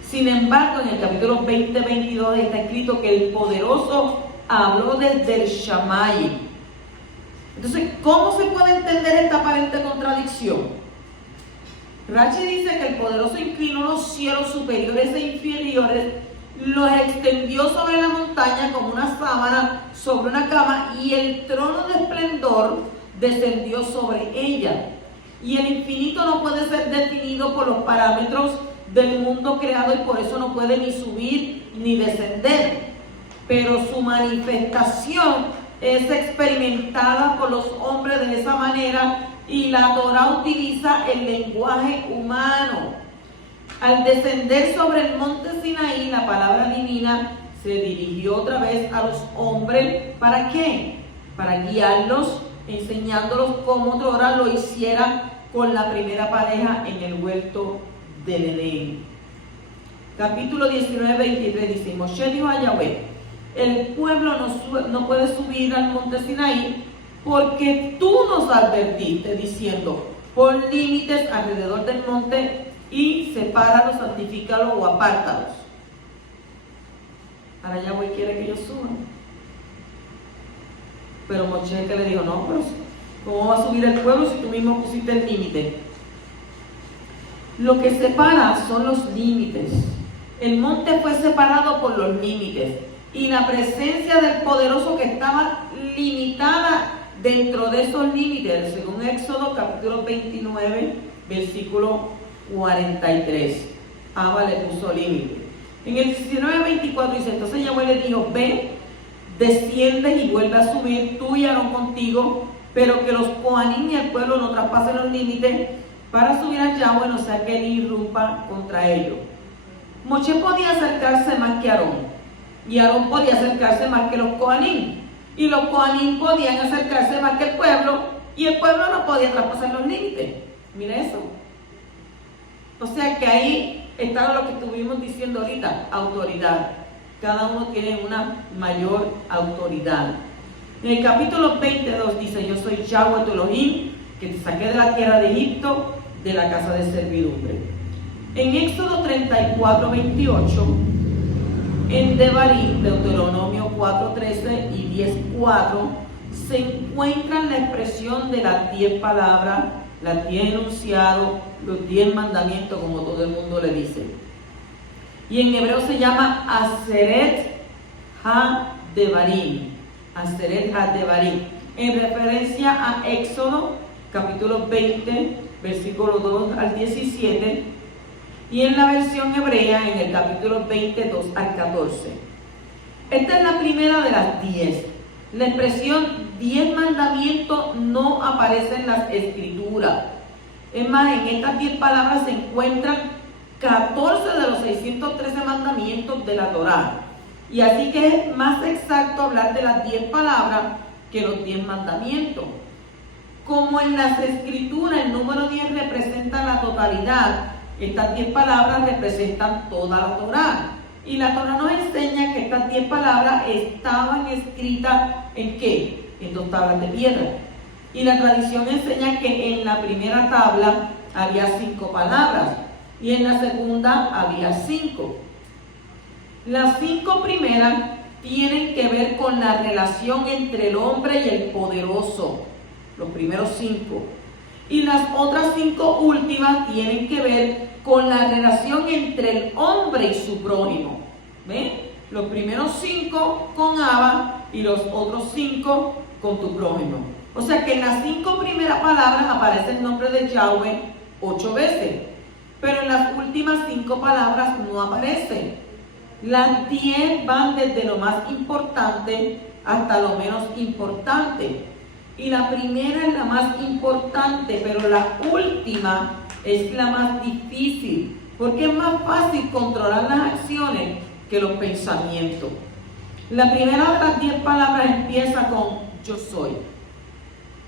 Sin embargo, en el capítulo 20-22 está escrito que el poderoso habló desde el Shammai. Entonces, ¿cómo se puede entender esta aparente contradicción? Rashi dice que el poderoso inclinó los cielos superiores e inferiores, los extendió sobre la montaña como una sábana sobre una cama, y el trono de esplendor descendió sobre ella. Y el infinito no puede ser definido por los parámetros del mundo creado, y por eso no puede ni subir ni descender. Pero su manifestación es experimentada por los hombres de esa manera, y la Torah utiliza el lenguaje humano. Al descender sobre el monte Sinaí, la palabra divina se dirigió otra vez a los hombres. ¿Para qué? Para guiarlos, enseñándolos cómo Torah lo hiciera con la primera pareja en el huerto del Edén. Capítulo 19, 23 dice: Moshe dijo a Yahweh: el pueblo no puede subir al monte Sinaí porque tú nos advertiste diciendo, pon límites alrededor del monte y sepáralos, santifícalos o apártalos. Ahora Yahweh quiere que ellos suban. Pero Moshe que le dijo, no, pero ¿cómo va a subir el pueblo si tú mismo pusiste el límite? Lo que separa son los límites. El monte fue separado por los límites y la presencia del poderoso que estaba limitada dentro de esos límites, según Éxodo capítulo 29, versículo 43. Abba le puso límite. En el 19:24 dice, entonces Yahweh le dijo, ve, desciende y vuelve a subir, tú y Aarón contigo, pero que los Coanín y el pueblo no traspasen los límites para subir a Yahweh, no sea que él irrumpa contra ellos. Moshe podía acercarse más que Aarón, y Aarón podía acercarse más que los Coanín, y los Coanín podían acercarse más que el pueblo, y el pueblo no podía traspasar los límites. Mira eso. O sea que ahí está lo que estuvimos diciendo ahorita, autoridad. Cada uno tiene una mayor autoridad. En el capítulo 22 dice, yo soy Yahweh tu Elohim, que te saqué de la tierra de Egipto, de la casa de servidumbre. En Éxodo 34, 28, en Devarim, Deuteronomio 4:13 y 10:4, se encuentran la expresión de las 10 palabras, las 10 enunciados, los 10 mandamientos, como todo el mundo le dice. Y en hebreo se llama Aseret HaDevarim, Aseret HaDevarim, en referencia a Éxodo, capítulo 20, versículo 2 al 17, y en la versión hebrea, en el capítulo 20, 2 al 14. Esta es la primera de las 10. La expresión 10 mandamientos no aparece en las escrituras. Es más, en estas 10 palabras se encuentran 14 de los 613 mandamientos de la Torá. Y así que es más exacto hablar de las 10 palabras que los 10 mandamientos. Como en las escrituras el número 10 representa la totalidad, estas 10 palabras representan toda la Torá. Y la Torá nos enseña que estas 10 palabras estaban escritas ¿en qué? En 2 tablas de piedra. Y la tradición enseña que en la primera tabla había 5 palabras y en la segunda había 5. Las 5 primeras tienen que ver con la relación entre el hombre y el poderoso, los primeros 5. Y las otras 5 últimas tienen que ver con la relación entre el hombre y su prójimo. ¿Ven? Los primeros 5 con Abba y los otros 5 con tu prójimo. O sea que en las 5 primeras palabras aparece el nombre de Yahweh 8 veces, pero en las últimas 5 palabras no aparece. Las 10 van desde lo más importante hasta lo menos importante. Y la primera es la más importante, pero la última es la más difícil, porque es más fácil controlar las acciones que los pensamientos. La primera de las 10 palabras empieza con yo soy.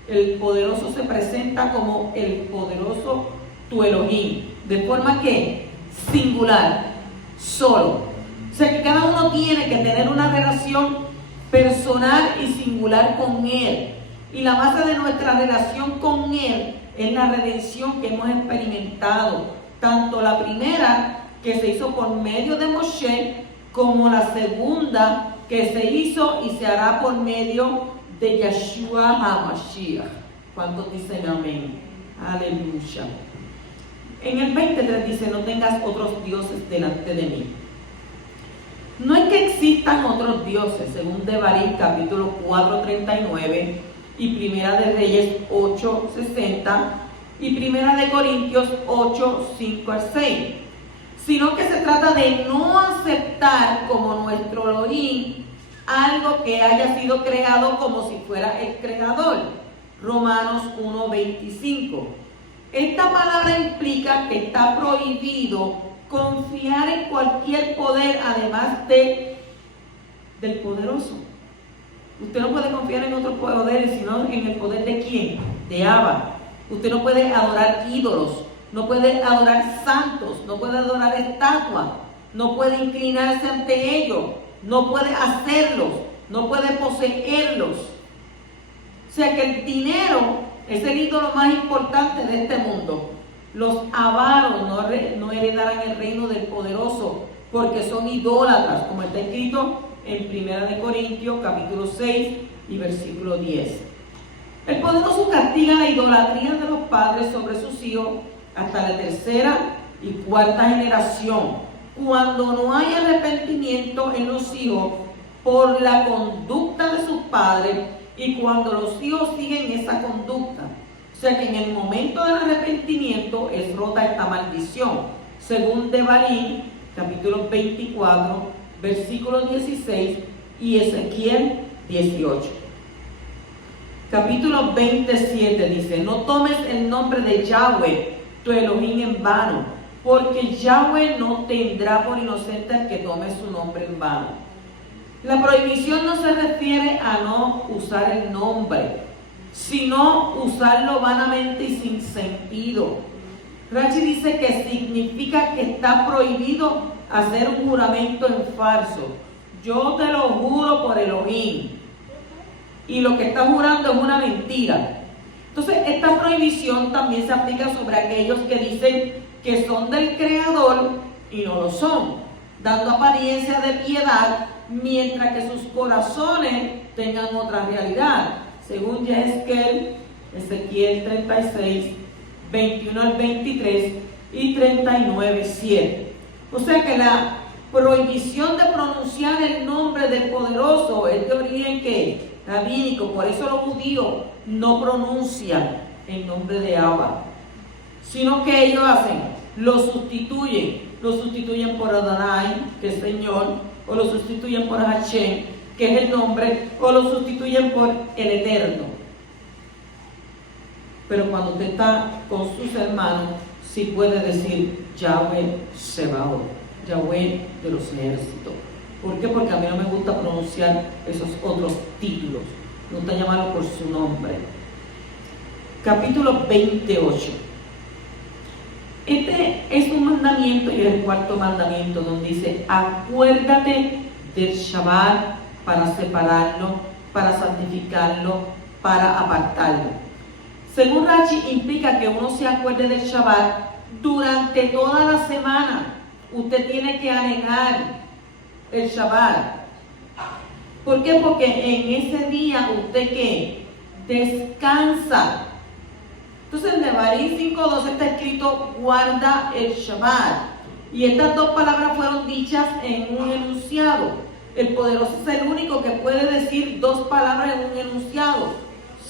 El poderoso se presenta como el poderoso tu Elohim, de forma que singular, solo. O sea que cada uno tiene que tener una relación personal y singular con Él. Y la base de nuestra relación con Él es la redención que hemos experimentado. Tanto la primera, que se hizo por medio de Moshe, como la segunda, que se hizo y se hará por medio de Yeshua HaMashiach. ¿Cuántos dicen amén? Aleluya. En el 23 dice, no tengas otros dioses delante de mí. No es que existan otros dioses, según Devarim capítulo 4:39 y Primera de Reyes 8:60 y Primera de Corintios 8:5 al 6, sino que se trata de no aceptar como nuestro Elohim algo que haya sido creado como si fuera el creador. Romanos 1:25. Esta palabra implica que está prohibido confiar en cualquier poder además del poderoso. Usted no puede confiar en otros poderes, sino en el poder de ¿quién? De Abba. Usted no puede adorar ídolos, no puede adorar santos, no puede adorar estatuas, no puede inclinarse ante ellos, no puede hacerlos, no puede poseerlos. O sea que el dinero es el ídolo más importante de este mundo. Los avaros no heredarán el reino del poderoso, porque son idólatras, como está escrito en 1 Corintios capítulo 6 y versículo 10. El poderoso castiga la idolatría de los padres sobre sus hijos hasta la tercera y cuarta generación, cuando no hay arrepentimiento en los hijos por la conducta de sus padres y cuando los hijos siguen esa conducta. O sea que en el momento del arrepentimiento es rota esta maldición, según Devarim, capítulo 24, versículo 16 y Ezequiel 18. Capítulo 27 dice: no tomes el nombre de Yahweh, tu Elohim, en vano, porque Yahweh no tendrá por inocente al que tome su nombre en vano. La prohibición no se refiere a no usar el nombre, sino usarlo vanamente y sin sentido. Rachi dice que significa que está prohibido hacer un juramento en falso. Yo te lo juro por Elohim. Y lo que está jurando es una mentira. Entonces, esta prohibición también se aplica sobre aquellos que dicen que son del Creador y no lo son, dando apariencia de piedad, mientras que sus corazones tengan otra realidad. Según Ezequiel 36, 21 al 23 y 39, 7. O sea que la prohibición de pronunciar el nombre del poderoso es de origen que rabínico, por eso los judíos no pronuncian el nombre de Abba, sino que ellos lo sustituyen por Adonai, que es Señor, o lo sustituyen por Hashem, que es el nombre, o lo sustituyen por el Eterno. Pero cuando usted está con sus hermanos, sí puede decir Yahweh Sebaot, Yahweh de los ejércitos. ¿Por qué? Porque a mí no me gusta pronunciar esos otros títulos. Me gusta llamarlo por su nombre. Capítulo 28. Este es un mandamiento y es el cuarto mandamiento, donde dice: acuérdate del Shabbat para separarlo, para santificarlo, para apartarlo. Según Rachi, implica que uno se acuerde del Shabbat durante toda la semana. Usted tiene que anhelar el Shabbat. ¿Por qué? Porque en ese día usted ¿qué? Descansa. Entonces en Devarim 5:12 está escrito: guarda el Shabbat. Y estas dos palabras fueron dichas en un enunciado. El poderoso es el único que puede decir dos palabras en un enunciado.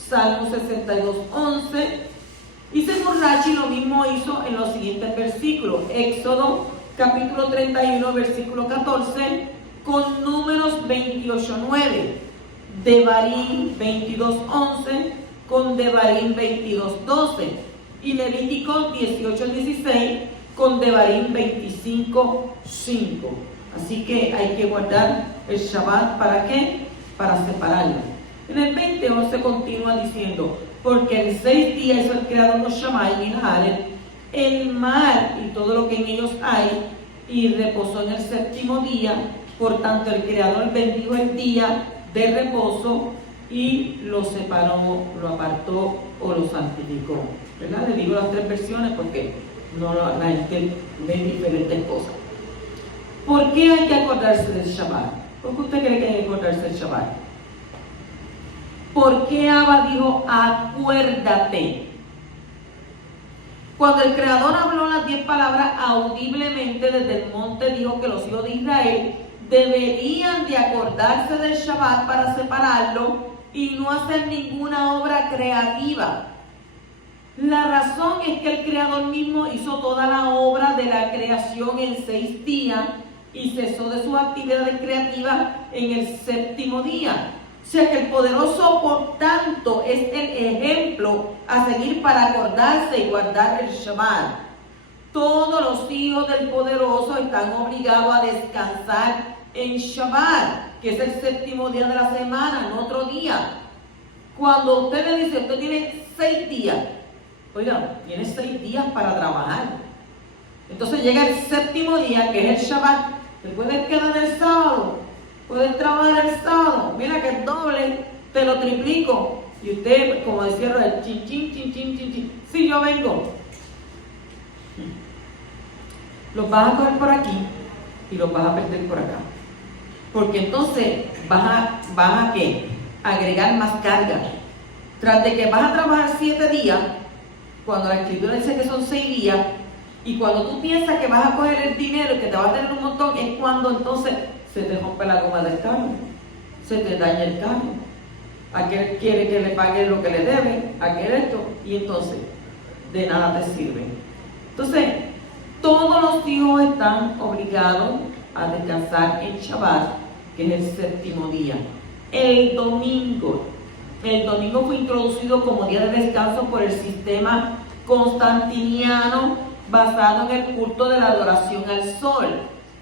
Salmo 62:11. Y según Rachi, lo mismo hizo en los siguientes versículos. Éxodo capítulo 31, versículo 14, con Números 28:9. Devarim 22:11, con Devarim 22:12. Y Levítico 18:16, con Devarim 25:5. Así que hay que guardar el Shabbat, ¿para qué? Para separarlo. En el 20:11 continúa diciendo: porque en 6 días hizo el Creador los Shamayim y Haren, el mar y todo lo que en ellos hay, y reposó en el 7º día. Por tanto, el Creador bendijo el día de reposo y lo separó, lo apartó o lo santificó. ¿Verdad? Le digo las 3 versiones porque la gente ve diferentes cosas. ¿Por qué hay que acordarse del Shabbat? ¿Por qué usted cree que hay que acordarse del Shabbat? ¿Por qué Abba dijo acuérdate? Cuando el Creador habló las 10 palabras audiblemente desde el monte, dijo que los hijos de Israel deberían de acordarse del Shabbat para separarlo y no hacer ninguna obra creativa. La razón es que el Creador mismo hizo toda la obra de la creación en 6 días y cesó de sus actividades creativas en el 7º día. O sea que el poderoso, por tanto, es el ejemplo a seguir para acordarse y guardar el Shabbat. Todos los hijos del poderoso están obligados a descansar en Shabbat, que es el 7º día de la semana, no otro día. Cuando usted le dice, usted tiene 6 días, oiga, tiene 6 días para trabajar. Entonces llega el 7º día, que es el Shabbat. ¿Te puedes quedar el sábado? puedes trabajar el sábado, mira que es doble, te lo triplico. Y usted, como decía, el chin, chin, chin, chin, chin, chin, sí, yo vengo. Los vas a coger por aquí y los vas a perder por acá. Porque entonces vas a ¿qué? Agregar más carga. Tras de que vas a trabajar 7 días, cuando la escritura dice que son 6 días, y cuando tú piensas que vas a coger el dinero y que te va a tener un montón, es cuando entonces se te rompe la goma del carro, se te daña el carro, aquel quiere que le pague lo que le debe, aquel esto, y entonces de nada te sirve. Entonces, todos los hijos están obligados a descansar en Shabbat, que es el séptimo día. El domingo fue introducido como día de descanso por el sistema constantiniano basado en el culto de la adoración al sol.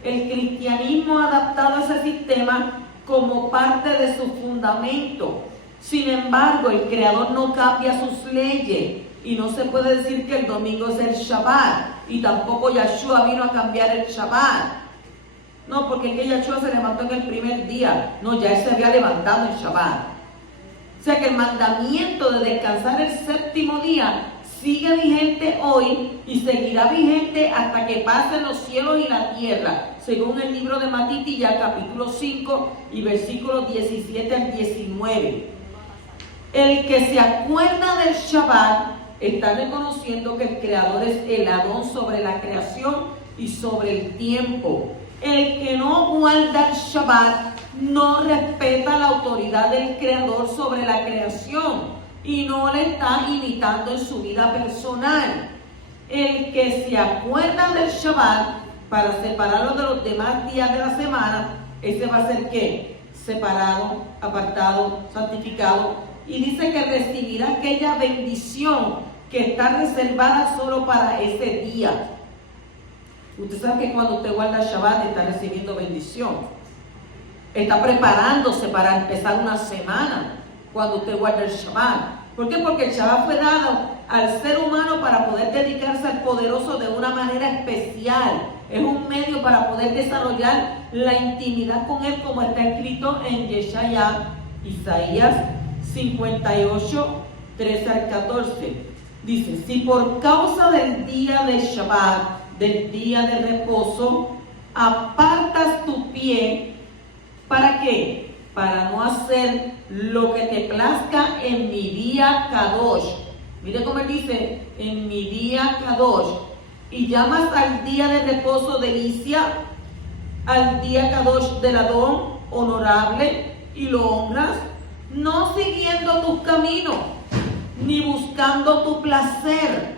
El cristianismo ha adaptado ese sistema como parte de su fundamento. Sin embargo, el Creador no cambia sus leyes y no se puede decir que el domingo es el Shabbat, y tampoco Yahshua vino a cambiar el Shabbat. No, porque es que Yahshua se levantó en el primer día. No, ya él se había levantado en Shabbat. O sea que el mandamiento de descansar el séptimo día sigue vigente hoy y seguirá vigente hasta que pasen los cielos y la tierra, según el libro de Matitilla, capítulo 5 y versículos 17 al 19. El que se acuerda del Shabbat está reconociendo que el Creador es el Adón sobre la creación y sobre el tiempo. El que no guarda el Shabbat no respeta la autoridad del Creador sobre la creación y no le está imitando en su vida personal. El que se acuerda del Shabbat para separarlo de los demás días de la semana, ese va a ser ¿qué? Separado, apartado, santificado, y dice que recibirá aquella bendición que está reservada solo para ese día. Usted sabe que cuando usted guarda el Shabbat está recibiendo bendición. Está preparándose para empezar una semana cuando usted guarda el Shabbat. ¿Por qué? Porque el Shabbat fue dado al ser humano para poder dedicarse al poderoso de una manera especial. Es un medio para poder desarrollar la intimidad con él, como está escrito en Isaías 58, 13 al 14. Dice, si por causa del día de Shabbat, del día de reposo, apartas tu pie, ¿para qué? Para no hacer lo que te plazca en mi día Kadosh. Mire cómo él dice, en mi día Kadosh. Y llamas al día de reposo delicia, al día Kadosh del Adón, honorable, y lo honras, no siguiendo tus caminos, ni buscando tu placer,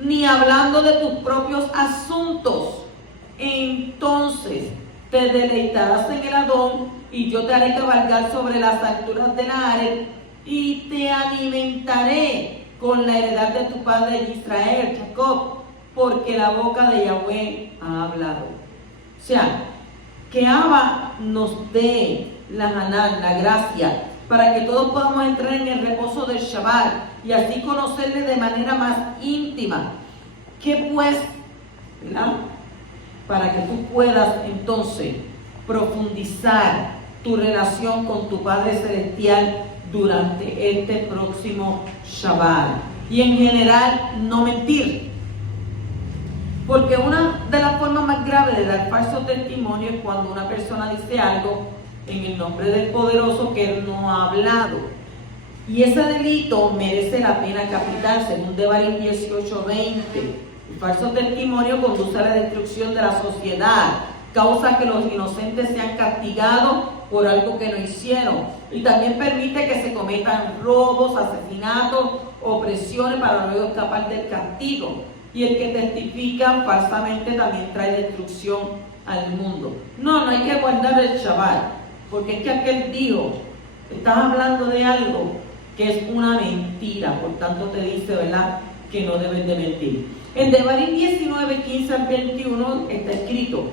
ni hablando de tus propios asuntos. Entonces te deleitarás en el Adón, y yo te haré cabalgar sobre las alturas del Ares, y te alimentaré con la heredad de tu padre Israel, Jacob, porque la boca de Yahweh ha hablado. O sea, que Abba nos dé la Haná, la gracia, para que todos podamos entrar en el reposo del Shabbat y así conocerle de manera más íntima. ¿Qué pues? ¿Verdad? Para que tú puedas entonces profundizar tu relación con tu Padre Celestial durante este próximo Shabbat. Y en general, no mentir. Porque una de las formas más graves de dar falso testimonio es cuando una persona dice algo en el nombre del poderoso que él no ha hablado. Y ese delito merece la pena capital, según Devarim 18:20. El falso testimonio conduce a la destrucción de la sociedad, causa que los inocentes sean castigados por algo que no hicieron, y también permite que se cometan robos, asesinatos, opresiones para luego escapar del castigo. Y el que testifica falsamente también trae destrucción al mundo. No hay que guardar el Shabbat, porque es que aquel dijo, estás hablando de algo que es una mentira, por tanto te dice, ¿verdad?, que no debes de mentir. En Devarim 19:15 al 21 está escrito,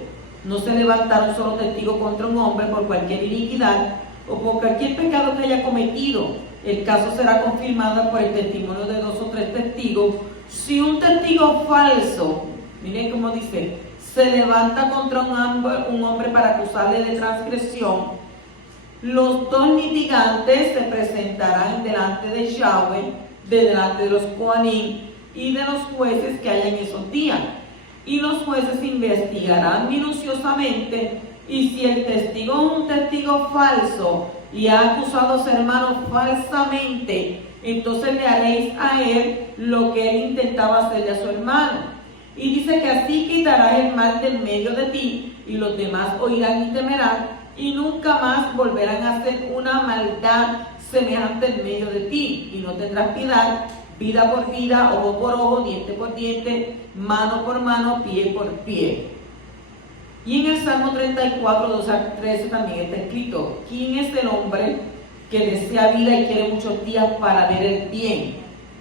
no se levantará un solo testigo contra un hombre por cualquier iniquidad o por cualquier pecado que haya cometido. El caso será confirmado por el testimonio de 2 o 3 testigos. Si un testigo falso, miren cómo dice, se levanta contra un hombre para acusarle de transgresión, Los dos litigantes se presentarán delante de Yahweh, delante de los Coanim y de los jueces que hayan esos días. Y los jueces investigarán minuciosamente, y si el testigo es un testigo falso y ha acusado a su hermano falsamente, entonces le haréis a él lo que él intentaba hacerle a su hermano. Y dice que así quitarás el mal del medio de ti, y los demás oirán y temerán, y nunca más volverán a hacer una maldad semejante en medio de ti, y no tendrás piedad, vida por vida, ojo por ojo, diente por diente, mano por mano, pie por pie. Y en el Salmo 34, 2 al 13 también está escrito: ¿quién es el hombre que desea vida y quiere muchos días para ver el bien?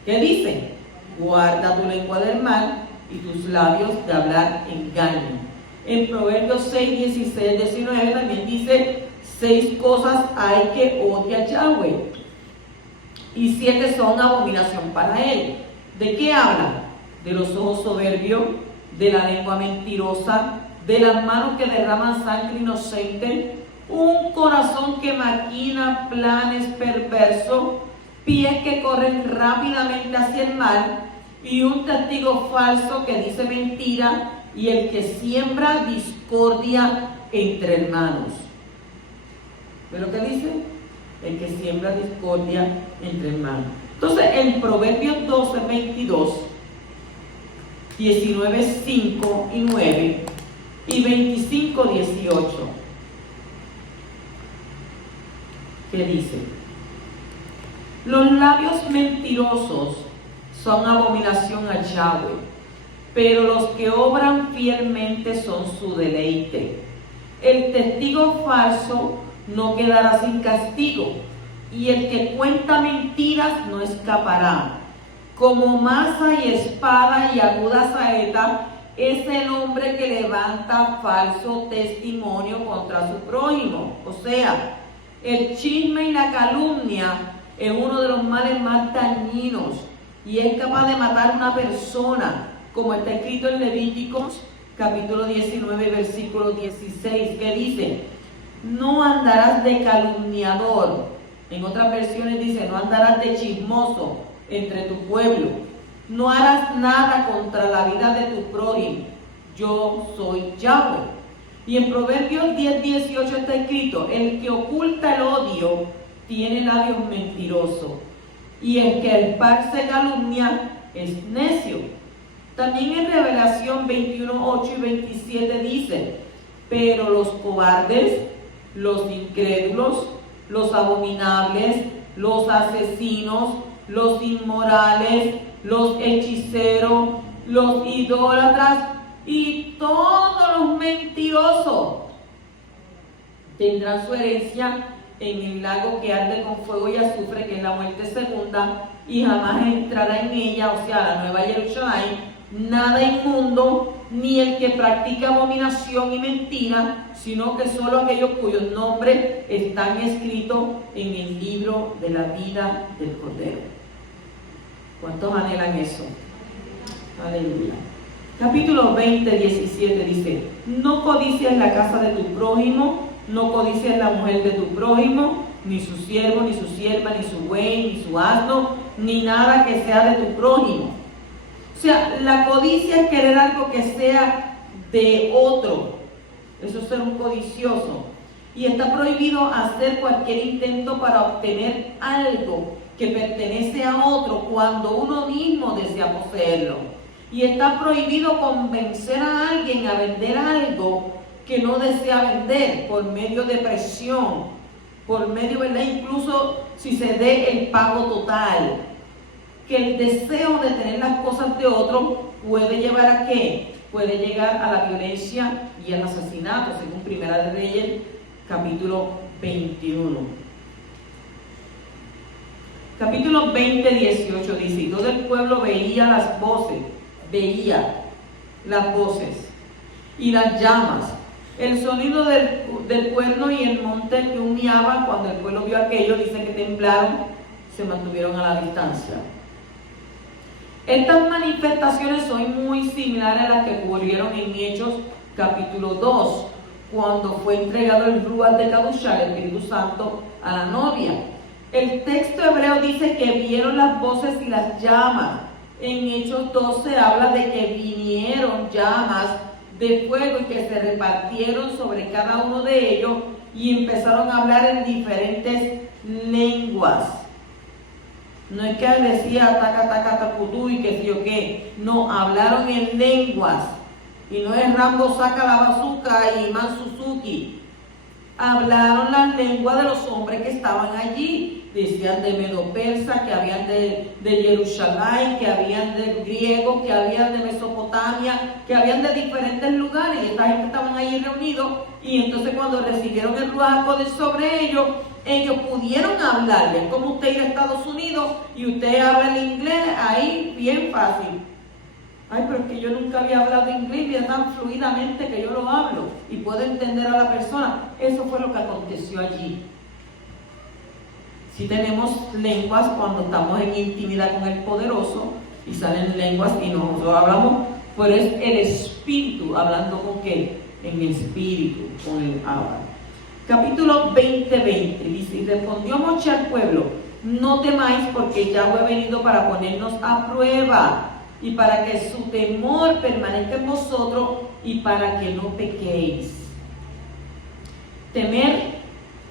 ¿Qué dice? Guarda tu lengua del mal y tus labios de hablar engaño. En Proverbios 6, 16, 19 también dice: 6 cosas hay que odia Yahweh, y 7 son abominación para él. ¿De qué habla? De los ojos soberbios, de la lengua mentirosa, de las manos que derraman sangre inocente, un corazón que maquina planes perversos, pies que corren rápidamente hacia el mal, y un testigo falso que dice mentira, y el que siembra discordia entre hermanos. ¿Ves lo que dice? El que siembra discordia entre hermanos. Entonces, en Proverbios 12, 22, 19, 5 y 9, y 25, 18, ¿qué dice? Los labios mentirosos son abominación a Yahweh, pero los que obran fielmente son su deleite. El testigo falso no quedará sin castigo, y el que cuenta mentiras no escapará. Como maza y espada y aguda saeta es el hombre que levanta falso testimonio contra su prójimo. O sea, el chisme y la calumnia es uno de los males más dañinos, y es capaz de matar a una persona, como está escrito en Levíticos capítulo 19, versículo 16, que dice: no andarás de calumniador. En otras versiones dice: no andarás de chismoso entre tu pueblo. No harás nada contra la vida de tu prójimo. Yo soy Yahweh. Y en Proverbios 10, 18 está escrito: el que oculta el odio tiene labios mentirosos, y el que esparce calumnia es necio. También en Revelación 21, 8 y 27 dice: pero los cobardes, los incrédulos, los abominables, los asesinos, los inmorales, los hechiceros, los idólatras y todos los mentirosos tendrán su herencia en el lago que arde con fuego y azufre, que es la muerte segunda, y jamás entrará en ella, o sea, la nueva Jerusalén, nada inmundo, ni el que practica abominación y mentira, sino que solo aquellos cuyos nombres están escritos en el libro de la vida del Cordero. ¿Cuántos anhelan eso? Aleluya. Capítulo 20, 17 dice: no codicies la casa de tu prójimo, no codicies la mujer de tu prójimo, ni su siervo, ni su sierva, ni su buey, ni su asno, ni nada que sea de tu prójimo. O sea, la codicia es querer algo que sea de otro. Eso es ser un codicioso. Y está prohibido hacer cualquier intento para obtener algo que pertenece a otro cuando uno mismo desea poseerlo. Y está prohibido convencer a alguien a vender algo que no desea vender por medio de presión, por medio, ¿verdad?, incluso si se dé el pago total. Que el deseo de tener las cosas de otro puede llevar a ¿qué? Puede llegar a la violencia y al asesinato, según Primera de Reyes, capítulo 21. Capítulo 20, 18 dice: y todo el pueblo veía las voces y las llamas, el sonido del cuerno y el monte que humeaba. Cuando el pueblo vio aquello, dice que temblaron, se mantuvieron a la distancia. Estas manifestaciones son muy similares a las que ocurrieron en Hechos capítulo 2, cuando fue entregado el Ruach de Kadoshá, el Espíritu Santo, a la novia. El texto hebreo dice que vieron las voces y las llamas. En Hechos 12 habla de que vinieron llamas de fuego y que se repartieron sobre cada uno de ellos y empezaron a hablar en diferentes lenguas. No es que decía taca taca tacutú y que sí o qué. No, hablaron en lenguas. Y no es Rambo saca la bazooka y Man Suzuki. Hablaron las lenguas de los hombres que estaban allí. Decían de Medo-Persa, que habían de Jerusalén, que habían de griego, que habían de Mesopotamia, que habían de diferentes lugares. Y esta gente estaban allí reunidos. Y entonces cuando recibieron el Ruach HaKodesh sobre ellos, ellos pudieron hablarle. Como usted ir a Estados Unidos y usted habla el inglés, ahí bien fácil. Ay, pero es que yo nunca había hablado inglés y es tan fluidamente que yo lo hablo y puedo entender a la persona. Eso fue lo que aconteció allí. Si tenemos lenguas cuando estamos en intimidad con el Poderoso y salen lenguas y nosotros hablamos, pero es el Espíritu hablando con qué? En el Espíritu, con el Abba. Capítulo 20 dice: y respondió Moshe al pueblo: no temáis, porque Yahweh ha venido para ponernos a prueba y para que su temor permanezca en vosotros y para que no pequéis. ¿Temer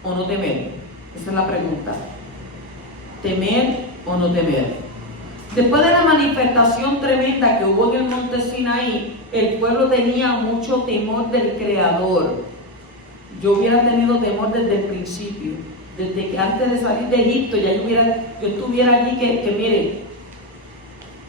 o no temer? Esa es la pregunta. ¿Temer o no temer? Después de la manifestación tremenda que hubo en el monte Sinaí, el pueblo tenía mucho temor del Creador. Yo hubiera tenido temor desde el principio, desde que antes de salir de Egipto, ya yo estuviera allí que mire,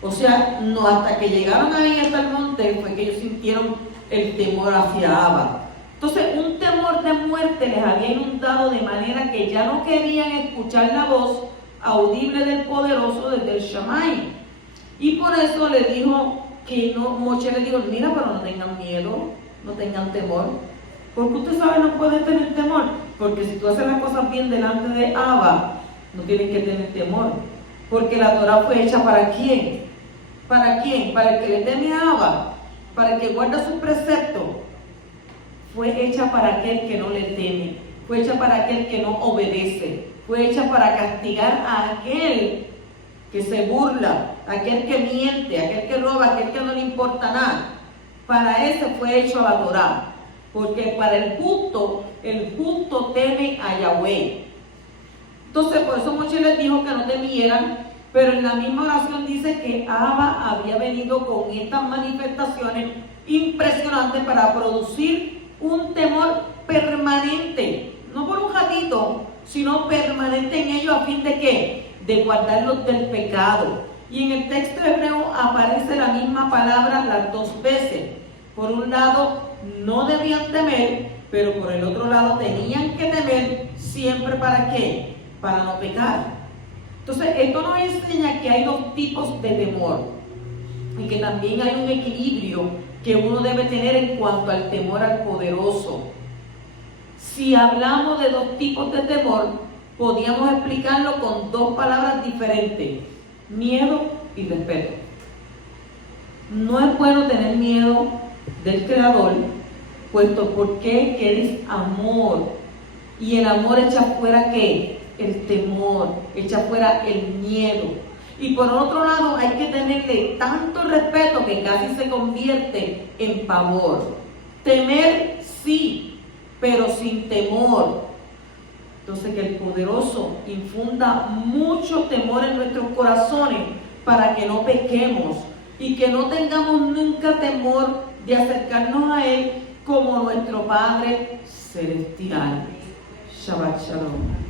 o sea, no hasta que llegaron ahí hasta el monte fue que ellos sintieron el temor hacia Abba. Entonces, un temor de muerte les había inundado de manera que ya no querían escuchar la voz audible del Poderoso desde el Shammai. Y por eso le dijo que no, Moshe le dijo: mira, pero no tengan miedo, no tengan temor. Porque usted sabe, no puede tener temor. Porque si tú haces las cosas bien delante de Abba, no tienes que tener temor. Porque la Torah fue hecha ¿para quién? ¿Para quién? Para el que le teme a Abba, para el que guarda sus preceptos. Fue hecha para aquel que no le teme, fue hecha para aquel que no obedece, fue hecha para castigar a aquel que se burla, aquel que miente, aquel que roba, aquel que no le importa nada. Para ese fue hecho la Torah, porque para el justo teme a Yahweh. Entonces, por eso Moshe les dijo que no temieran. Pero en la misma oración dice que Abba había venido con estas manifestaciones impresionantes para producir un temor permanente, no por un ratito, sino permanente en ellos, a fin de ¿qué? De guardarlos del pecado. Y en el texto hebreo aparece la misma palabra las dos veces. Por un lado, no debían temer, pero por el otro lado tenían que temer siempre ¿para qué? Para no pecar. Entonces, esto nos enseña que hay dos tipos de temor y que también hay un equilibrio que uno debe tener en cuanto al temor al Poderoso. Si hablamos de dos tipos de temor, podríamos explicarlo con dos palabras diferentes: miedo y respeto. No es bueno tener miedo del Creador, puesto porque eres amor, y el amor echa fuera ¿qué? El temor, echa fuera el miedo. Y por otro lado hay que tenerle tanto respeto que casi se convierte en pavor. Temer sí, pero sin temor. Entonces que el Poderoso infunda mucho temor en nuestros corazones para que no pequemos y que no tengamos nunca temor de acercarnos a Él como nuestro Padre Celestial. Shabbat Shalom.